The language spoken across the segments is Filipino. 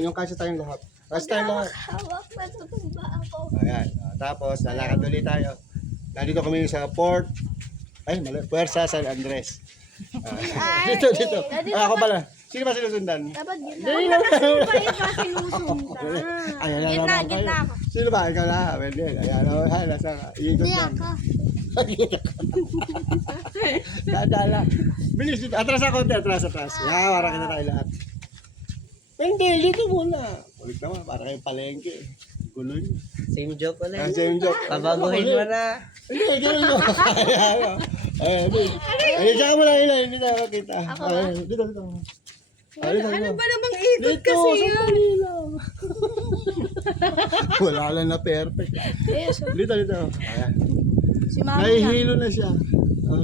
Yung kasi tayong lahat. Kasi tayong lahat. Hawak, matutumba ako. Ayan. Tapos, lalakad ulit tayo. Nandito kami sa port. Ay, mali. Puersa San Andres. Dito. Ako pala. Sino ba sinusundan? Dapat gitna. Dali lang. Iba sinusundan. Ayan na Gitna, naman kayo. gitna ako. Sino ba? Ikaw na. Pwede. Ayan. Nasa ikot Hindi lang. ako. Dadala. Bilis dito. Atras ako. Atras. Para kita tayo lahat. Hindi. Dito muna. Ulit naman. Para kayo palengke. Gulo niyo. Same joke ulit. Same joke. Pabaguhin mo na. Hindi, gano'n mo. Ay, tsaka mo lang ilan, hindi tayo makita. Dito. Ano ba namang ikot Dito, kasi yun? sandali lang. Wala lang na perfect. Dito. Ayan. Si Mama. Nahihilo na siya.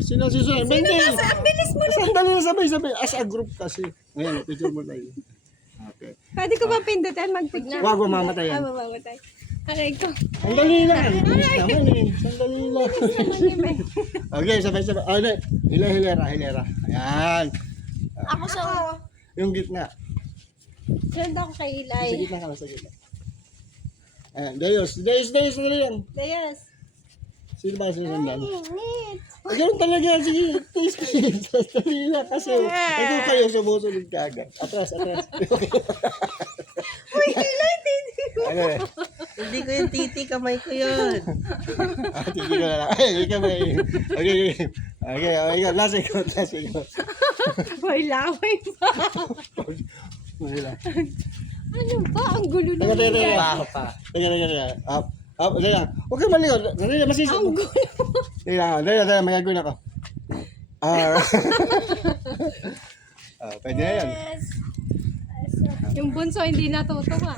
Sino susunod? Hindi. Ang bilis mo. Sandali na sabay. As a group kasi. Ngayon, picture mo tayo. Okay. Pwede ko ba pindutin mag-picture? Huwag mo mamatay yan. Mamamatay. Aray ko. Sandali lang. Bilis naman eh. Sandali lang. Okay, sabay. Hilera. Ayan. Ako sa... Yung gitna. Sunod ako kay Sa Ilay. gitna ka lang, sa gitna. Ayan, Dayos, sandali lang. Dayas. Sino ba susundan? Init. Ay, ganun talaga, sige. Sandali lang kasi. Ito kayo sumusunod ka agad. Atras. Uy, Ilay, titi. Ano eh? Hindi ko yung titi, kamay ko yun. Sige ka lang. Ay, ikaw ba eh. Okay. Last ikot. Hoy, laway pa. Wala. Ano ba? Ang gulo na. Teka. Baho pa. Teka. Up. Dali lang. Huwag kang malingon. Dali lang, masisi. Ang gulo. Dali lang. May gagawin ako. Pwede na yan. Yes. Yung bunso hindi natutuwa.